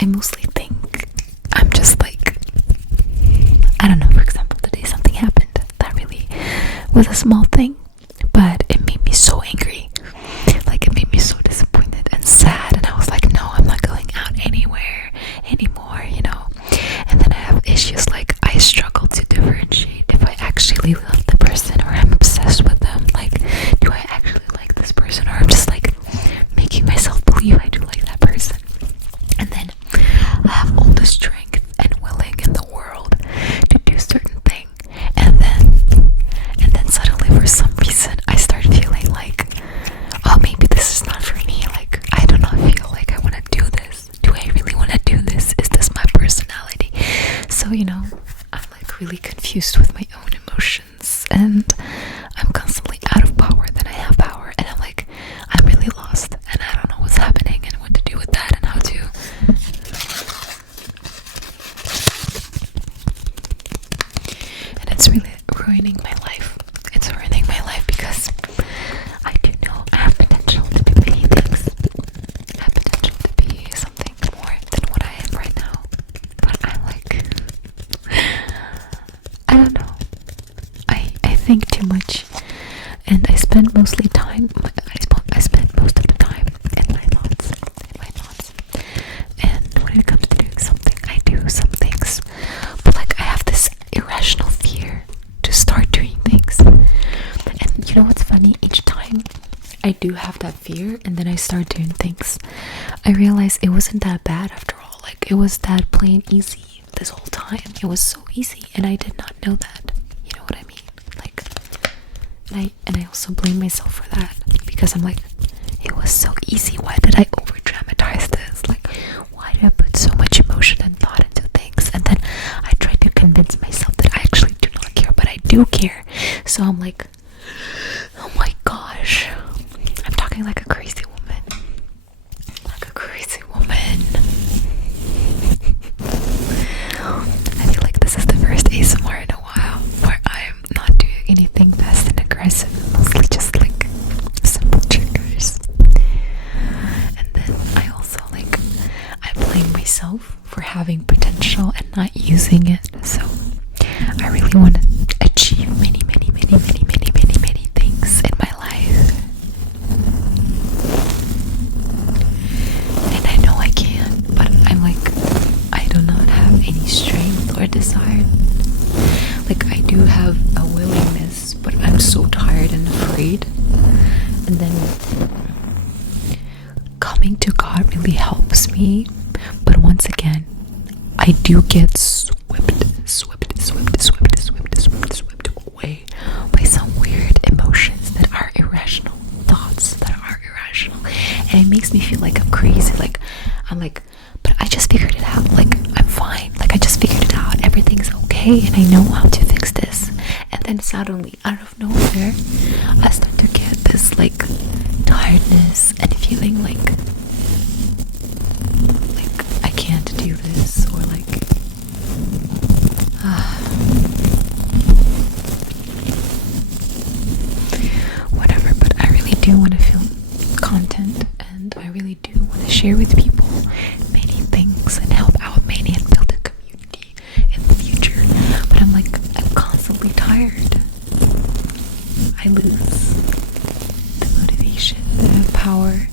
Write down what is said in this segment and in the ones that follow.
I mostly think I'm just like, I don't know, for example, today something happened that really was a small thing, but it made me so angry. Like, it made me so disappointed and sad, and I was like, no, I'm not going out anywhere anymore, you know. And then I have issues like I struggle to differentiate if I actually love the person or I'm obsessed with them. Like, do I actually like this person, or I'm just like making myself believe I do like that person? And then I have all the strength and willing in the world to do certain thing, and then suddenly for some reason I start feeling like, oh, maybe this is not for me. Like, I do not feel like I want to do this. Do I really want to do this? Is this my personality? So, you know, I'm like really confused with my own emotions, and I'm constantly out of power. Then I have power, and I'm like, I'm really lost, and I don't know what's happening and what to do with that and how to. And it's really ruining my life. It's ruining my life because I do know I have potential to do many things. I have potential to be something more than what I am right now. But I'm like, I don't know. I think too much, and I spend mostly time. I spend most of the time in my thoughts. And when it comes to doing something, I do some things, but like I have this irrational fear to start doing things. And you know what's funny? Each time I do have that fear, and then I start doing things, I realize it wasn't that bad after all. Like, it was that plain easy this whole time. It was so easy, and I did not know that. You know what I mean? Like, and I also blame myself for that, because I'm like, it was so easy. Why did I over dramatize this? Like, why did I put so much emotion and thought into things? And then I try to convince myself that I actually do not care, but I do care. So I'm like, oh my gosh, I'm talking like a crazy woman. Like a crazy woman. I feel like this is the first ASMR in a while where I'm not doing anything fast and aggressive, mostly just like simple triggers. And then I also like, I blame myself for having potential and not using it. So I really want to achieve many things in my life, and I know I can, but I'm like, I do not have any strength or desire. Like, I do have a willingness, but I'm so tired and afraid. And then coming to God really helps me, but once again, I do get swept away by some weird emotions that are irrational, thoughts that are irrational, and it makes me feel like I'm crazy. Like, I'm like, but I just figured it out. Like, I'm fine. Like, I just figured it out. Everything's okay, and I know how to fix this. And then suddenly, out of nowhere, I start to get this like tiredness and feeling like I can't do this, or like whatever. But I really do want to film content, and I really do want to share with people many things and help out many and build a community in the future. But I'm like, I'm constantly tired. I lose the motivation, the power.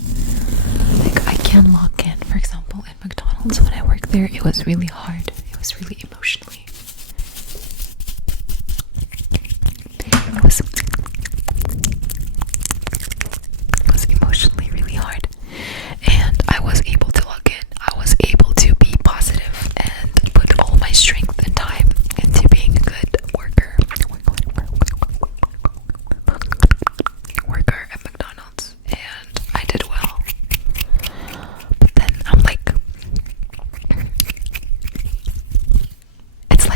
Like, I can lock in. For example, at McDonald's, when I worked there, it was really hard. It was really emotionally. It was emotionally really hard. And I was able to log in. I was able to be positive and put all my strength and time into being a good worker at McDonald's, and I did well. But then I'm like, it's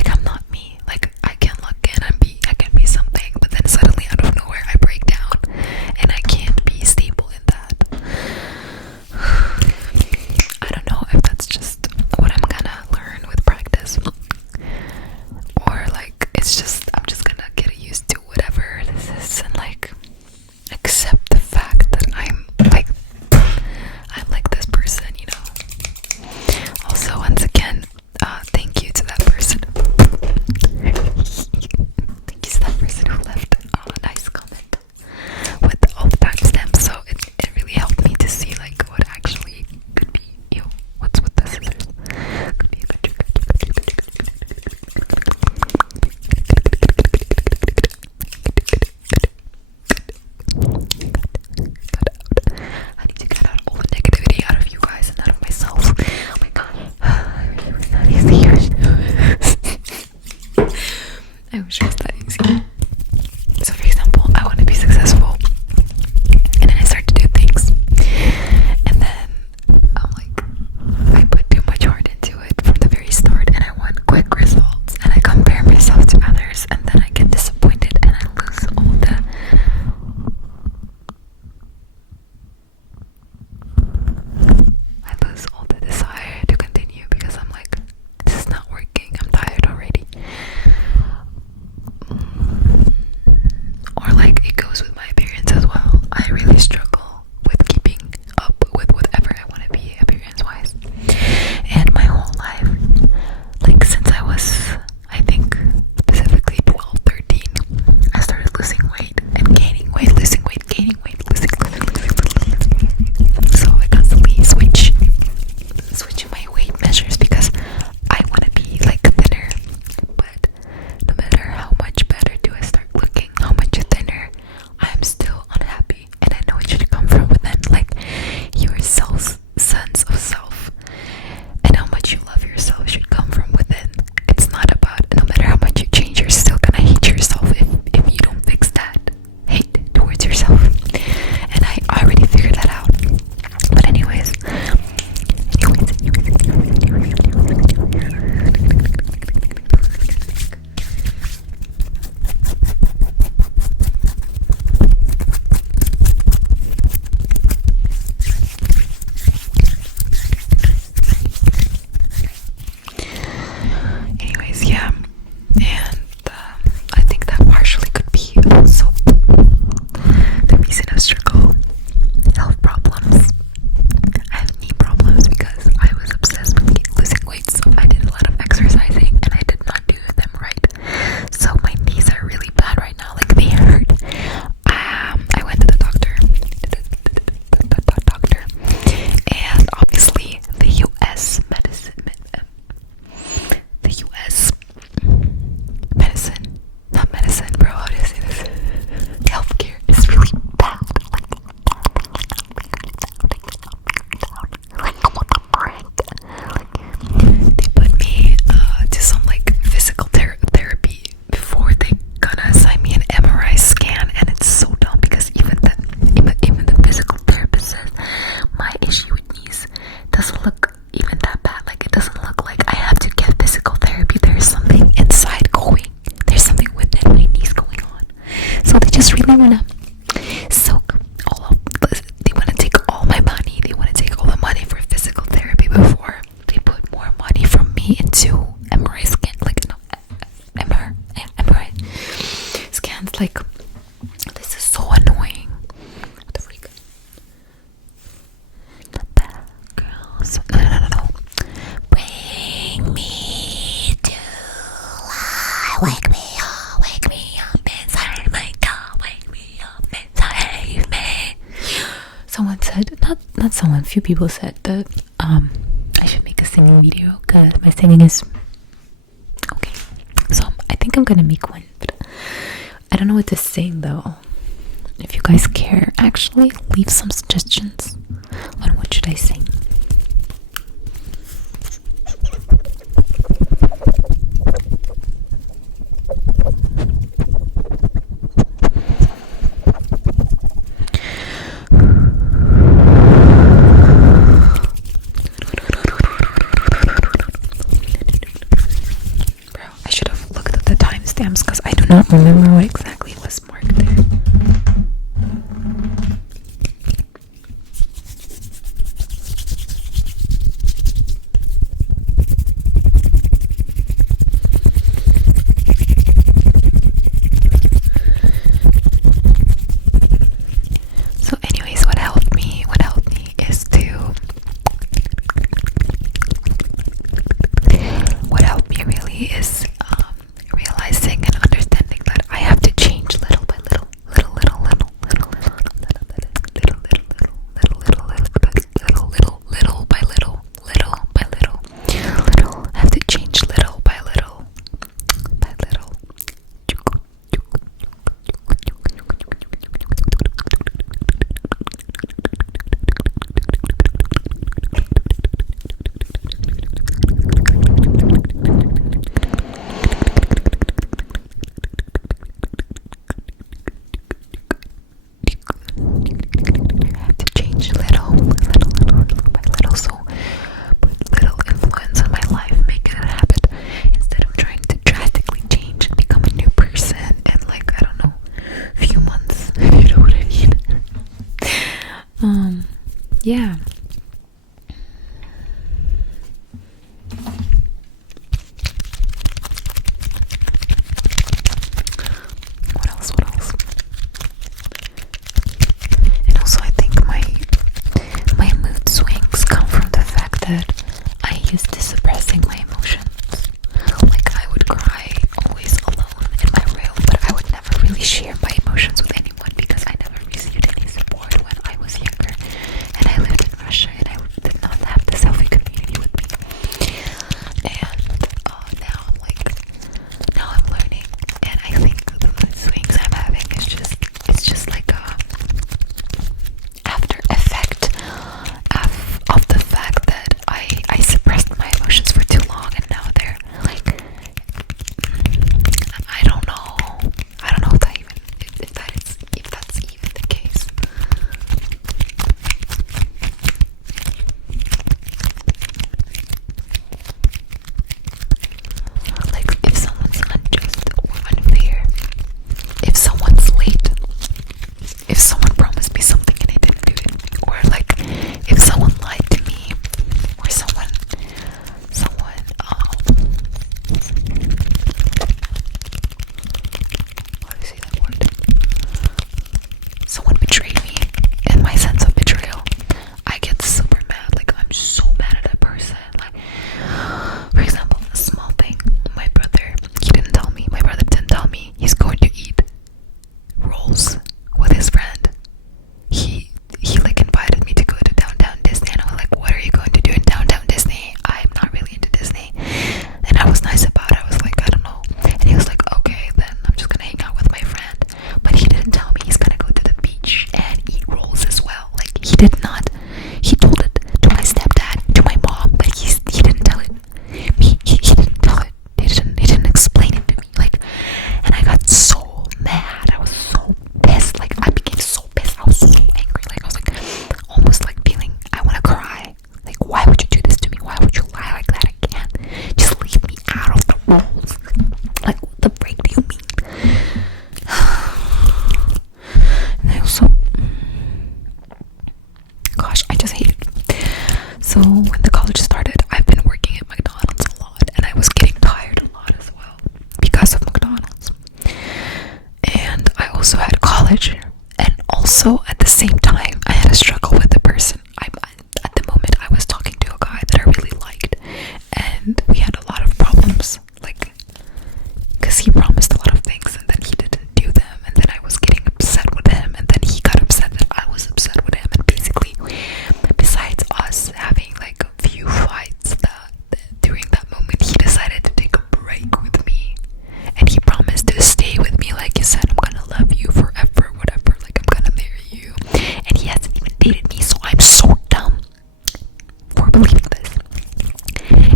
a few people said that I should make a singing video because my singing is okay. So I think I'm gonna make one. But I don't know what to sing though. If you guys care, actually leave some suggestions on what should I sing. Bro, I should have looked at the timestamps because I do not remember what exactly was marked there. So anyways, what helped me is to what helped me really is realizing and understanding that I have to change little by little by little. I have to change little by little by little. I have to change little by little, so put little influence on my life, make it a habit instead of trying to drastically change and become a new person in like, I don't know, few months. You know what I mean? Yeah. What else? And also I think my mood swings come from the fact that I used to suppressing my emotions. Like I would cry always alone in my room, but I would never really share my emotions with anyone because I never received any support when I was younger and I lived in Russia and I did not have this healthy community with me. And now I'm learning, and I think the mood swings I'm having is just like a after effect of the fact that I suppressed my emotions for too long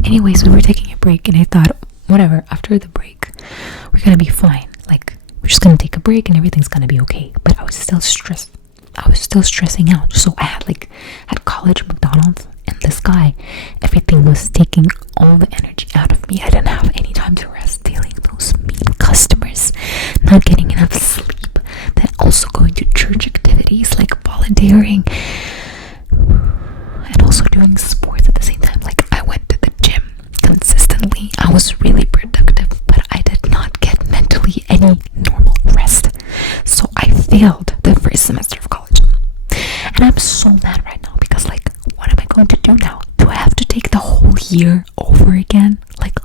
Anyways, we were taking a break, and I thought, whatever, after the break, we're gonna be fine. Like, we're just gonna take a break and everything's gonna be okay. But I was still stressed. I was still stressing out. So I had at college McDonald's, and this guy, everything was taking all the energy out of me. I didn't have any time to rest, dealing with those mean customers, not getting enough sleep, then also going to church activities like volunteering, and also doing sports at the same time. Like, I went to the gym consistently. I was really productive, but I did not get mentally any normal rest. So I failed the first semester of college. And I'm so mad right now because, like, what am I going to do now? Do I have to take the whole year over again? Like,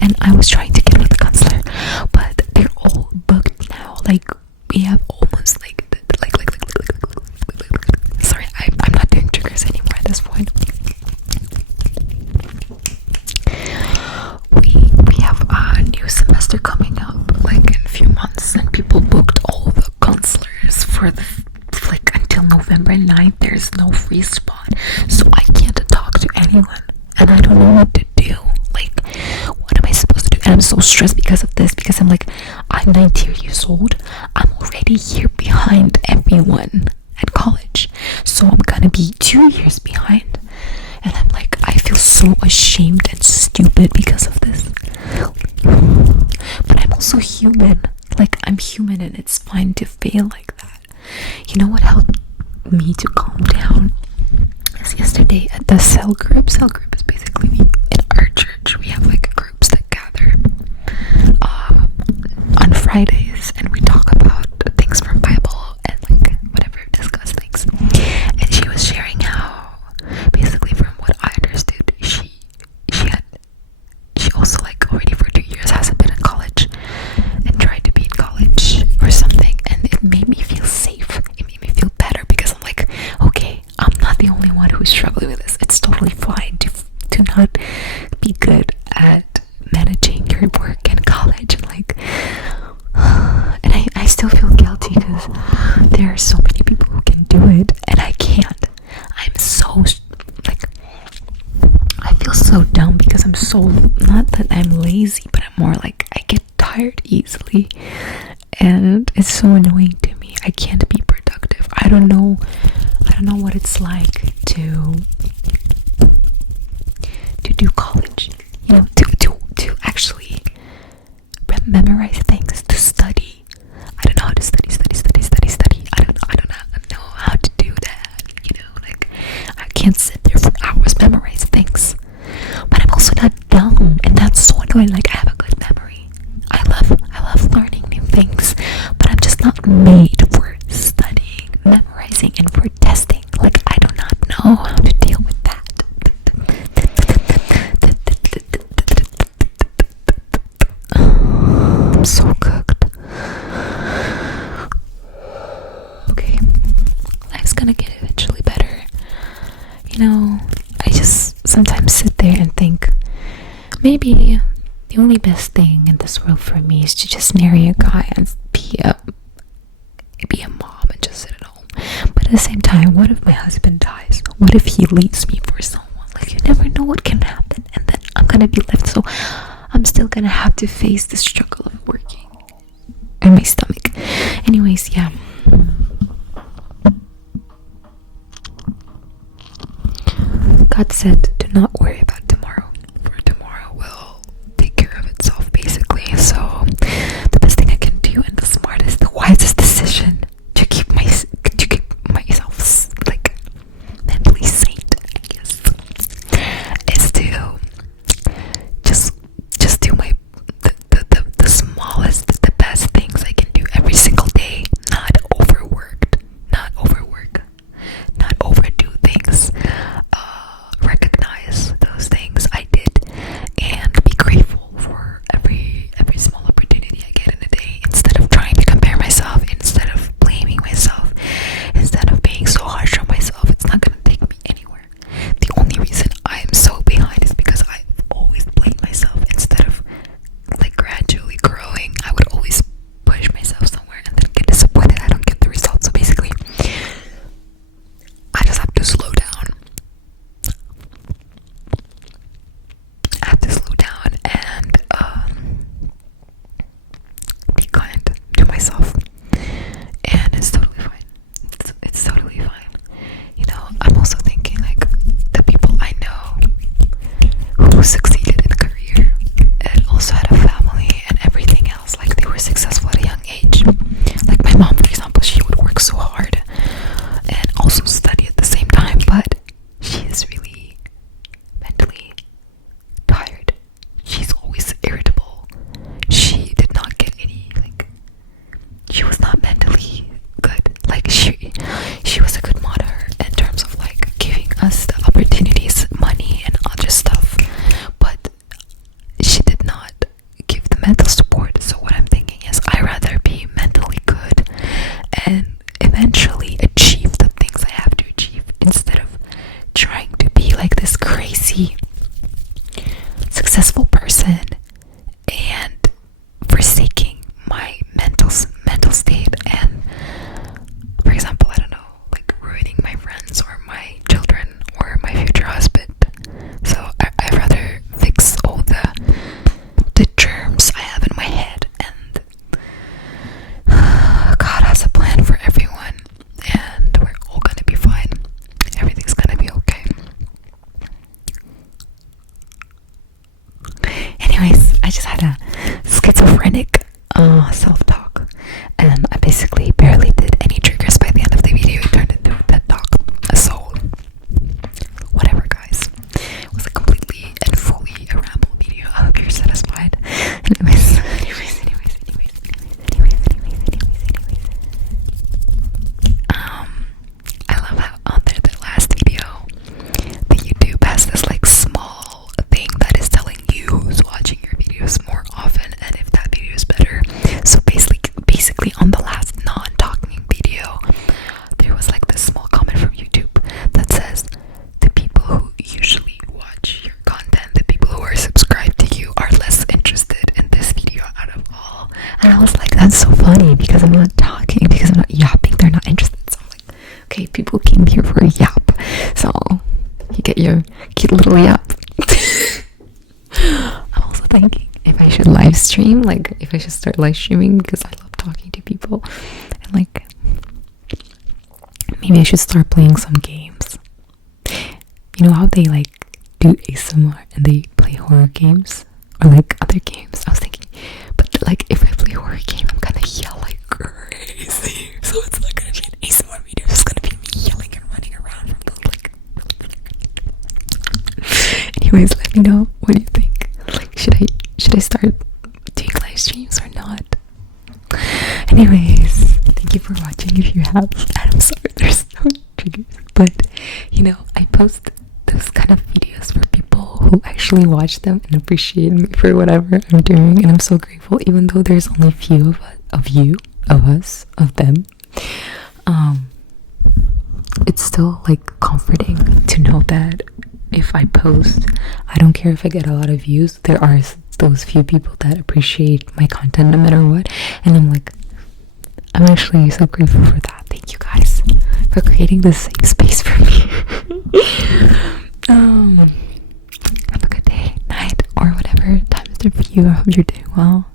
and I was trying to get with the counselor, but they're all booked now. Like, we have almost sorry, I'm not doing triggers anymore at this point. We have a new semester coming up, like in a few months, and people booked all the counselors for the until November 9th. There's no free spot, so I can't talk to anyone, and I don't know what to do. Like, what am I supposed to do? And I'm so stressed because of this, because I'm 19 years old. I'm already a year behind everyone at college, so I'm gonna be 2 years behind, and I'm like, I feel so ashamed and stupid because of this. But I'm also human. Like, I'm human, and it's fine to fail like that. You know what helped me to calm down is yesterday at the cell group. Cell group is basically, in our church we have groups that gather on Fridays, and we talk about things from Bible and whatever, discuss things. And she was sharing how, basically, from what I understood, she also already for 2 years hasn't been in college and tried to be in college or something, and it made me feel safe. It made me feel better, because I'm like, okay, I'm not the only one who's struggling with this. It's totally fine to not be good at managing your work in college, and I still feel guilty because there are so many people who can do it and I can't. I'm so I feel so dumb because I'm so, not that I'm lazy, but I'm more I get tired easily, and it's so annoying to me. I can't be productive. I don't know what it's like to do college, to actually memorize things, to study. I don't know how to study. I don't know how to do that, I can't sit there for hours, memorize things. But I'm also not dumb, and that's so annoying. I have a good memory. I love learning new things, but I'm just not made for studying, memorizing, and for testing. I do not know how to deal with that. I'm so cooked. Okay, life's gonna get eventually better. I just sometimes sit there and think, maybe the only best thing in this world for me is to just marry a guy and be a mom and just sit at home. But at the same time, what if my husband dies? What if he leaves me for someone? You never know what can happen, and then I'm gonna be left. So I'm still gonna have to face the struggle of working in my stomach. Anyways, yeah. God said, do not worry about tomorrow, for tomorrow will take care of itself, basically. So the best thing I can do, and the smartest, the wisest decision to keep myself mentally sane, I guess, is to just do the smallest, the best things I can do every single day. Not overwork, not overdo things. Recognize successful person and forsaking my mental state, and for example, I don't know, like ruining my friends or my children or my future husband. So I'd rather fix all the germs I have in my head, and God has a plan for everyone, and we're all gonna be fine. Everything's gonna be okay. Anyways, I just had a schizophrenic self-talk, and I basically barely did any triggers. By the end of the video, it turned into a TED talk. So whatever, guys. It was a completely and fully a ramble video. I hope you're satisfied. Anyways. I love how on the last video, the YouTube has this like small thing that is telling you who's watching your videos more often and if that video is better. So basically on the last non-talking video, there was like this small comment from YouTube that says the people who usually watch your content, the people who are subscribed to you, are less interested in this video out of all. And I was like, that's so funny, because I'm not talking, because I'm not yapping, they're not interested. So I'm like, okay, people came here for a yap, so you get your cute little yap. I'm also thinking if I should live stream, like if I should start live streaming, because I love talking to people, and like maybe I should start playing some games. You know how they like do ASMR and they play horror games or like other games? I was thinking, but like if I play horror game, I'm gonna yell like crazy, so it's not gonna be an ASMR video, it's gonna be me yelling and running around from those like. Anyways, let me know what do you think. Like, should I start doing live streams or not? Anyways, thank you for watching if you have. And I'm sorry there's no triggers, but you know, I post those kind of videos for people who actually watch them and appreciate me for whatever I'm doing, and I'm so grateful, even though there's only a few of them. It's still like comforting to know that if I post, I don't care if I get a lot of views, there are those few people that appreciate my content no matter what, and I'm actually so grateful for that. Thank you guys for creating this safe space for me. Have a good day, night, or whatever time is there for you. I hope you're doing well.